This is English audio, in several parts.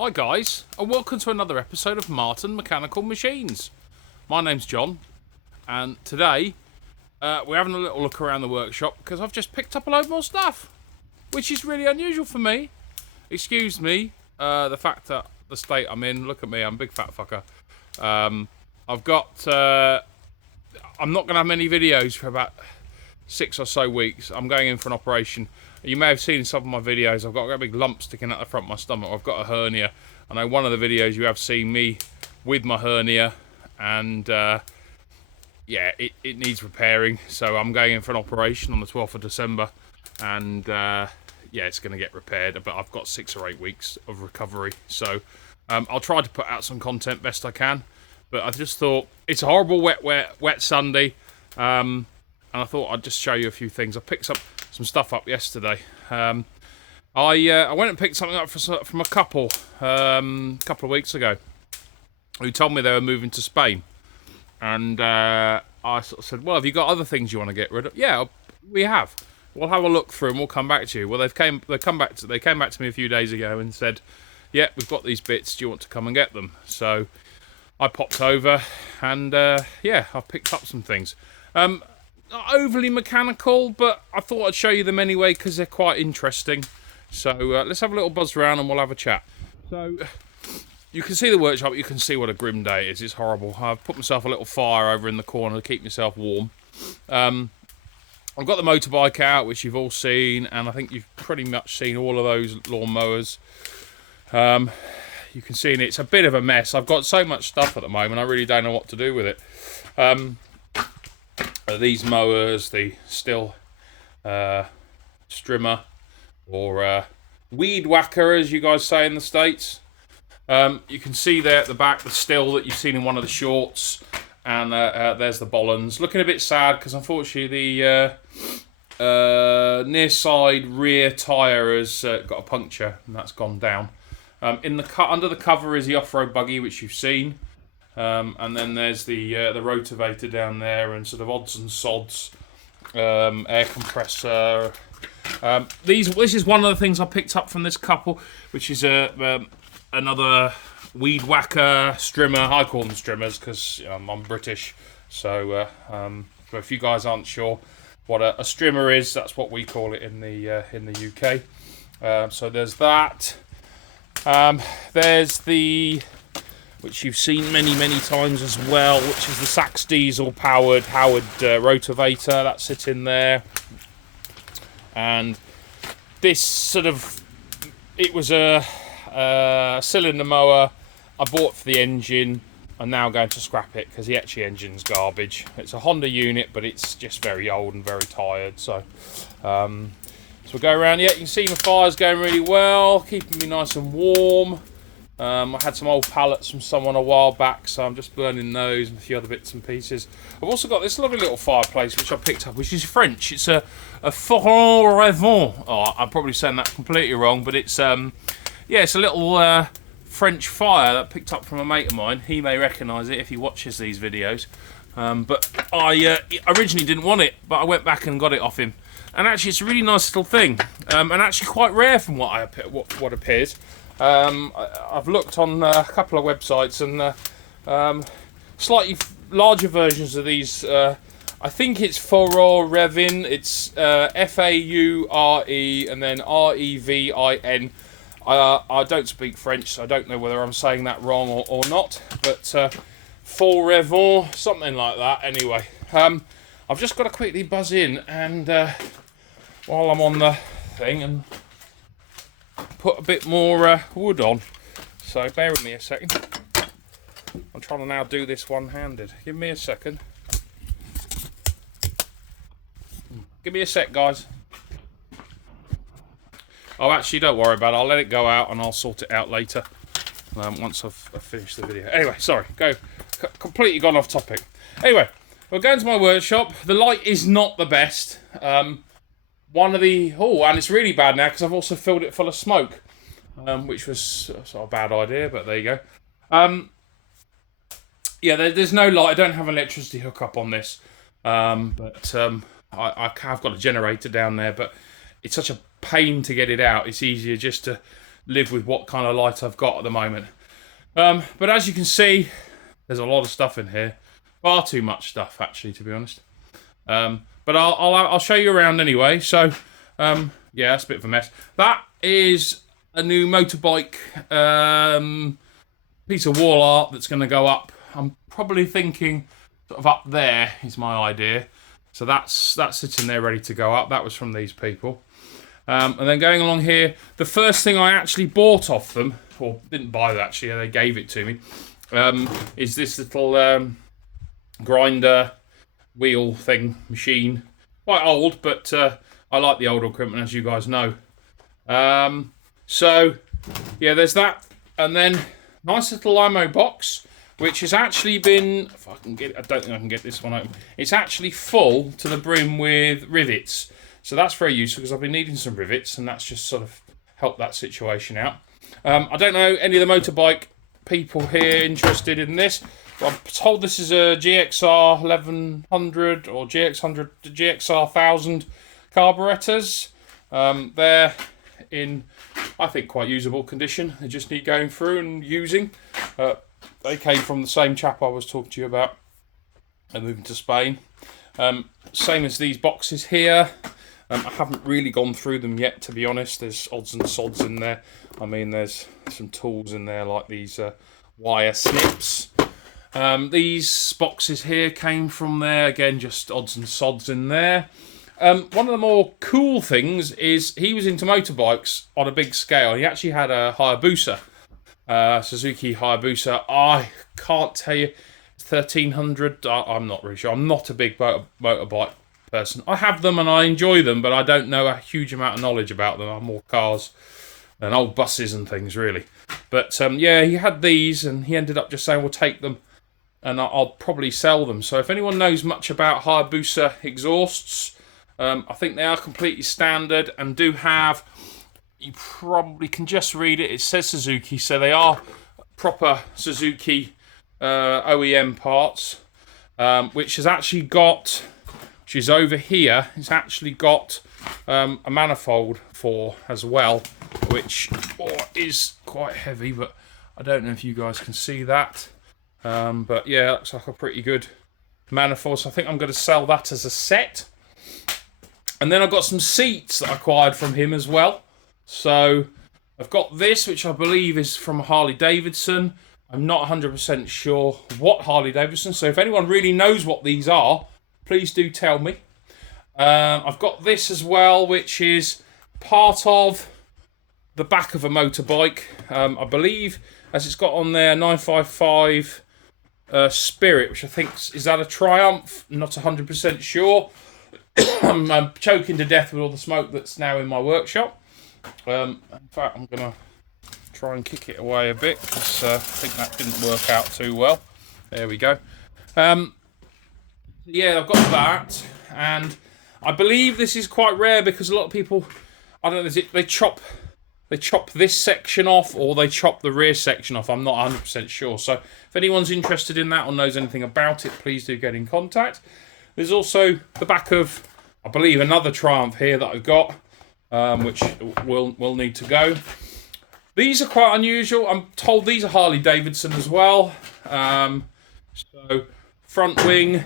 Hi guys, and welcome to another episode of Martin Mechanical Machines. My name's John, and today we're having a little look around the workshop because I've just picked up a load more stuff, which is really unusual for me. Excuse me, the fact that the state I'm in, look at me, I'm a big fat fucker. I've got, I'm not going to have many videos for about 6 or so weeks. I'm going in for an operation. You may have seen in some of my videos, I've got a big lump sticking out the front of my stomach. I've got a hernia. I know one of the videos you have seen me with my hernia, and yeah, it needs repairing. So I'm going in for an operation on the 12th of December, and yeah, it's going to get repaired. But I've got 6 or 8 weeks of recovery. So I'll try to put out some content best I can. But I just thought, it's a horrible wet Sunday, and I thought I'd just show you a few things. I picked up some stuff up yesterday. I went and picked something up from a couple of weeks ago who told me they were moving to Spain, and I sort of said, "Well, have you got other things you want to get rid of?" Yeah, we have. We'll have a look through and we'll come back to you. Well, they came back to me a few days ago and said, "Yeah, we've got these bits. Do you want to come and get them?" So I popped over and yeah, I've picked up some things. Not overly mechanical, but I thought I'd show you them anyway because they're quite interesting. So let's have a little buzz around and we'll have a chat. So you can see the workshop, you can see what a grim day it is. It's horrible. I've put myself a little fire over in the corner to keep myself warm. I've got the motorbike out, which you've all seen, and I think you've pretty much seen all of those lawn mowers. You can see it's a bit of a mess. I've got so much stuff at the moment, I really don't know what to do with it. These mowers, the Stihl Strimmer, or weed whacker, as you guys say in the States. You can see there at the back the Stihl that you've seen in one of the shorts, and there's the Bollens. Looking a bit sad because unfortunately the near side rear tyre has got a puncture, and that's gone down. Under the cover is the off-road buggy, which you've seen. And then there's the rotavator down there, and sort of odds and sods, air compressor. This is one of the things I picked up from this couple, which is another weed whacker strimmer. I call them strimmers because I'm British. So if you guys aren't sure what a strimmer is, that's what we call it in the UK. So there's that. There's the, which you've seen many times as well, which is the Sachs diesel powered Howard rotavator that sits in there. And this sort of, it was a cylinder mower I bought for the engine. I'm now going to scrap it because the actual engine's garbage. It's a Honda unit, but it's just very old and very tired. So we'll go around. Yeah, you can see my fire's going really well, keeping me nice and warm. I had some old pallets from someone a while back, so I'm just burning those and a few other bits and pieces. I've also got this lovely little fireplace which I picked up, which is French. It's a Foron Revon. Oh, I'm probably saying that completely wrong, but it's yeah, it's a little French fire that I picked up from a mate of mine. He may recognise it if he watches these videos. But I originally didn't want it, but I went back and got it off him. And actually, it's a really nice little thing, and actually quite rare from what appears. I've looked on a couple of websites, and slightly larger versions of these. I think it's Faure Revin. It's Faure and then Revin. I don't speak French, so I don't know whether I'm saying that wrong or not. But Faure Revin, something like that. Anyway, I've just got to quickly buzz in and while I'm on the thing and put a bit more wood on. So bear with me a second. I'm trying to now do this one-handed. Give me a second. Give me a sec, guys. Oh, actually, don't worry about it. I'll let it go out and I'll sort it out later once I've finished the video. Anyway, sorry. Completely gone off topic. Anyway, we're going to my workshop. The light is not the best. And it's really bad now because I've also filled it full of smoke, which was sort of a bad idea, but there you go. Yeah, there's no light. I don't have an electricity hookup on this, but I've got a generator down there, but it's such a pain to get it out. It's easier just to live with what kind of light I've got at the moment. But as you can see, there's a lot of stuff in here. Far too much stuff, actually, to be honest. But I'll show you around anyway. So, yeah, that's a bit of a mess. That is a new motorbike piece of wall art that's going to go up. I'm probably thinking sort of up there is my idea. So that's sitting there ready to go up. That was from these people. And then going along here, the first thing I actually bought off them, or didn't buy it actually, they gave it to me, is this little grinder wheel thing, machine. Quite old, but I like the old equipment, as you guys know. So, yeah, there's that. And then, nice little ammo box, which has actually been, if I can get it, I don't think I can get this one open. It's actually full to the brim with rivets. So that's very useful because I've been needing some rivets, and that's just sort of helped that situation out. I don't know any of the motorbike people here interested in this. I'm told this is a GXR 1100 or GXR 1000 carburetors. They're in, I think, quite usable condition. They just need going through and using. They came from the same chap I was talking to you about. They're moving to Spain. Same as these boxes here. I haven't really gone through them yet, to be honest. There's odds and sods in there. I mean, there's some tools in there like these wire snips. These boxes here came from there. Again, just odds and sods in there. One of the more cool things is he was into motorbikes on a big scale. He actually had a Hayabusa, Suzuki Hayabusa. I can't tell you, 1300. I'm not really sure. I'm not a big motorbike person. I have them and I enjoy them, but I don't know a huge amount of knowledge about them. I'm more cars and old buses and things, really. But yeah, he had these and he ended up just saying, we'll take them and I'll probably sell them. So if anyone knows much about Hayabusa exhausts, I think they are completely standard and do have, you probably can just read it, it says Suzuki, so they are proper Suzuki OEM parts, which has actually got, which is over here, it's actually got a manifold for as well, which is quite heavy, but I don't know if you guys can see that. But yeah, looks like a pretty good manifold, so I think I'm going to sell that as a set. And then I've got some seats that I acquired from him as well. So I've got this, which I believe is from Harley Davidson. I'm not 100% sure what Harley Davidson, so if anyone really knows what these are, please do tell me. I've got this as well, which is part of the back of a motorbike. I believe, as it's got on there, 955 Spirit, which I think, is that a Triumph? Not 100% sure. I'm choking to death with all the smoke that's now in my workshop. In fact, I'm going to try and kick it away a bit, because I think that didn't work out too well. There we go. Yeah, I've got that, and I believe this is quite rare because a lot of people, I don't know, they chop this section off or they chop the rear section off. I'm not 100% sure. So if anyone's interested in that or knows anything about it, please do get in contact. There's also the back of, I believe, another Triumph here that I've got, which will need to go. These are quite unusual. I'm told these are Harley Davidson as well. So front wing,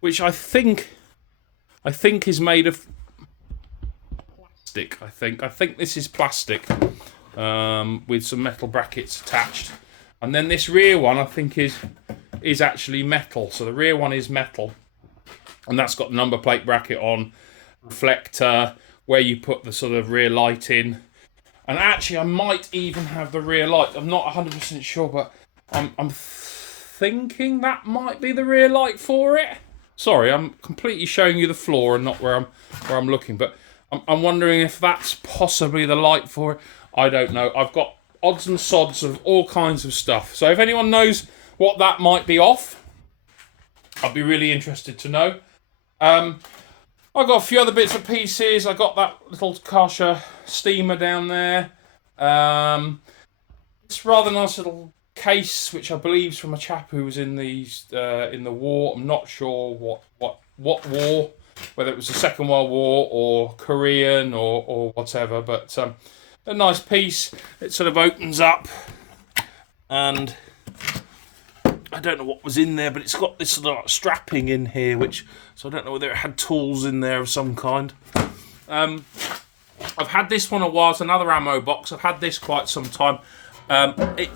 which I think is made of plastic. I think this is plastic with some metal brackets attached, and then this rear one I think is actually metal. So the rear one is metal, and that's got the number plate bracket on, reflector, where you put the sort of rear light in. And actually, I might even have the rear light. I'm not 100% sure, but I'm thinking that might be the rear light for it. Sorry, I'm completely showing you the floor and not where I'm looking. But I'm wondering if that's possibly the light for it. I don't know. I've got odds and sods of all kinds of stuff. So if anyone knows what that might be off, I'd be really interested to know. I've got a few other bits and pieces. I got that little Karsha steamer down there. It's rather nice little case, which I believe is from a chap who was in the war. I'm not sure what war, whether it was the Second World War or Korean or whatever. But a nice piece. It sort of opens up, and I don't know what was in there, but it's got this sort of strapping in here, so I don't know whether it had tools in there of some kind. I've had this one a while. It's another ammo box. I've had this quite some time.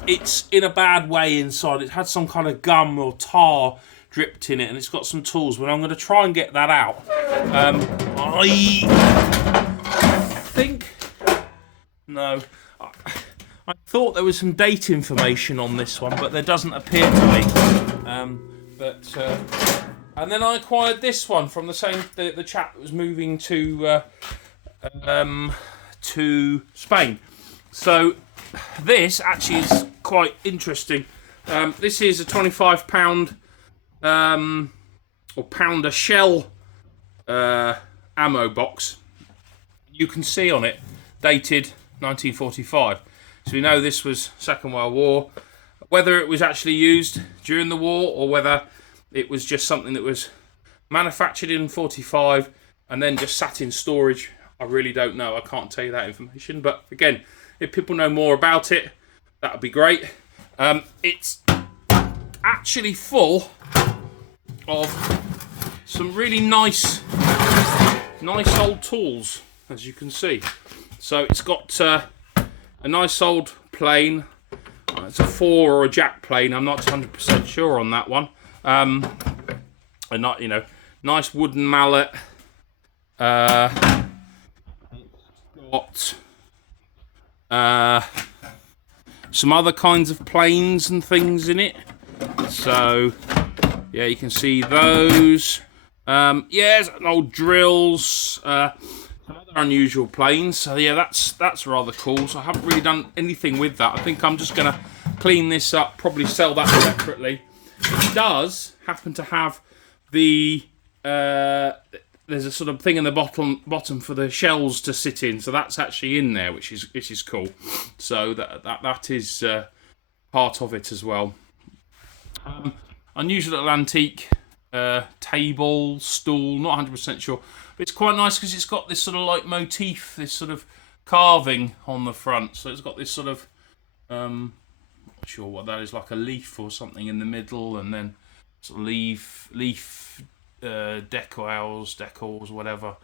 It's in a bad way inside. It had some kind of gum or tar dripped in it, and it's got some tools, but I'm going to try and get that out. I think... No. I thought there was some date information on this one, but there doesn't appear to be. And then I acquired this one from the chap that was moving to Spain. So this actually is quite interesting. This is a £25 or pounder shell ammo box. You can see on it dated 1945. So we know this was Second World War. Whether it was actually used during the war or whether it was just something that was manufactured in 45 and then just sat in storage, I really don't know. I can't tell you that information. But again, if people know more about it, that would be great. It's actually full of some really nice old tools, as you can see. So it's got a nice old plane. It's a 4 or a jack plane. I'm not 100% sure on that one. Nice wooden mallet. Got some other kinds of planes and things in it. So yeah, you can see those. Yeah, old drills. Some other unusual planes. So yeah, that's rather cool. So I haven't really done anything with that. I think I'm just gonna clean this up, probably sell that separately. It does happen to have the there's a sort of thing in the bottom for the shells to sit in. So that's actually in there, which is cool. So that is part of it as well. Unusual little antique table, stool, not 100% sure. But it's quite nice because it's got this sort of like motif, this sort of carving on the front. So it's got this sort of, not sure what that is, like a leaf or something in the middle, and then sort of leaf decals, whatever,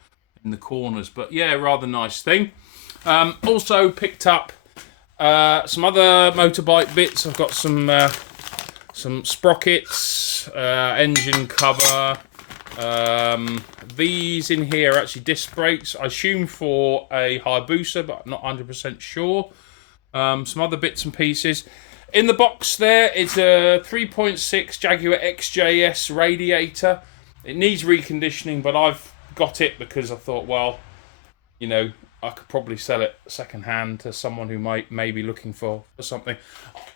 in the corners. But yeah, rather nice thing. Also picked up some other motorbike bits. I've got some sprockets, engine cover. These in here are actually disc brakes, I assume for a Hayabusa, but I'm not 100% sure. Some other bits and pieces. In the box there, it's a 3.6 Jaguar XJS radiator. It needs reconditioning, but I've got it because I thought, well, I could probably sell it second hand to someone who may be looking for something.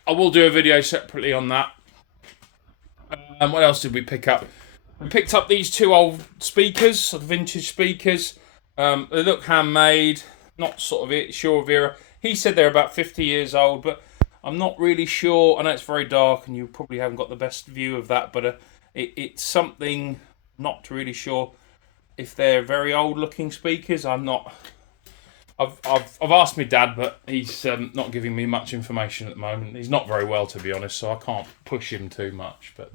I will do a video separately on that. And what else did we pick up? We picked up these two old speakers, sort of vintage speakers. They look handmade, not sort of sure of era. He said they're about 50 years old, but I'm not really sure. I know it's very dark and you probably haven't got the best view of that, but it's something, not really sure if they're very old looking speakers. I'm not. I've asked my dad, but he's not giving me much information at the moment. He's not very well, to be honest, so I can't push him too much. But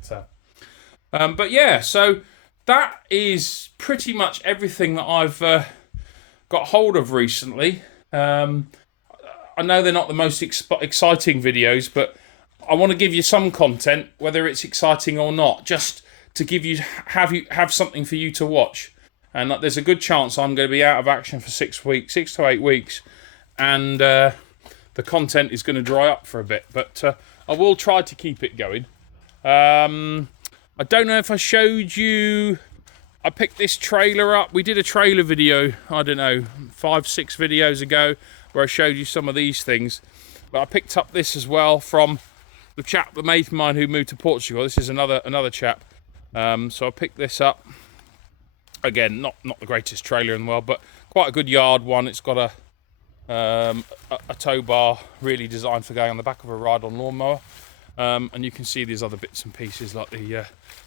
yeah, so that is pretty much everything that I've got hold of recently. I know they're not the most exciting videos, but I want to give you some content, whether it's exciting or not, just to give you have something for you to watch. And there's a good chance I'm going to be out of action for 6 to 8 weeks, and the content is going to dry up for a bit. But I will try to keep it going. I don't know if I showed you. I picked this trailer up. We did a trailer video, I don't know, 5-6 videos ago, where I showed you some of these things. But I picked up this as well from the mate of mine who moved to Portugal. This is another chap. So I picked this up. Again, not the greatest trailer in the world, but quite a good yard one. It's got a tow bar, really designed for going on the back of a ride-on lawnmower. And you can see these other bits and pieces like the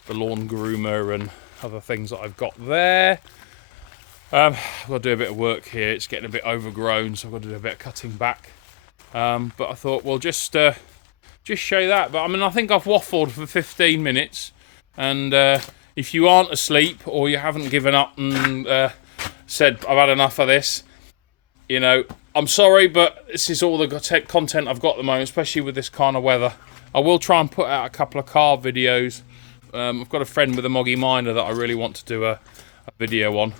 lawn groomer and other things that I've got there. I've got to do a bit of work here. It's getting a bit overgrown, so I've got to do a bit of cutting back. But I thought, well, just show you that. But I mean, I think I've waffled for 15 minutes. And if you aren't asleep or you haven't given up and said, I've had enough of this, you know, I'm sorry, but this is all the content I've got at the moment, especially with this kind of weather. I will try and put out a couple of car videos. I've got a friend with a Moggy Miner that I really want to do a video on.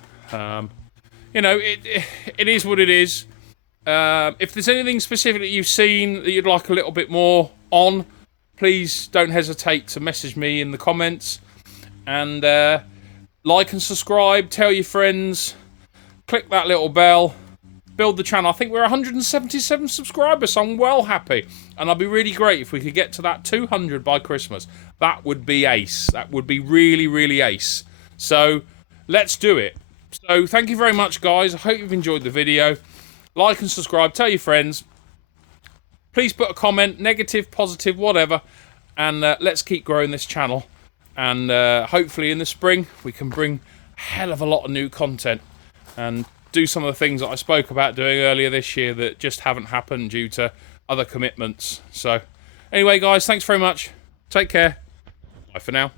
You know, it is what it is. If there's anything specific that you've seen that you'd like a little bit more on, please don't hesitate to message me in the comments. And like and subscribe, tell your friends, click that little bell, build the channel. I think we're 177 subscribers, so I'm well happy. And I'd be really great if we could get to that 200 by Christmas. That would be ace. That would be really, really ace. So let's do it. So thank you very much, guys. I hope you've enjoyed the video. Like and subscribe, tell your friends. Please put a comment, negative, positive, whatever. And let's keep growing this channel. And hopefully in the spring, we can bring a hell of a lot of new content. And do some of the things that I spoke about doing earlier this year that just haven't happened due to other commitments. So, anyway, guys, thanks very much. Take care. Bye for now.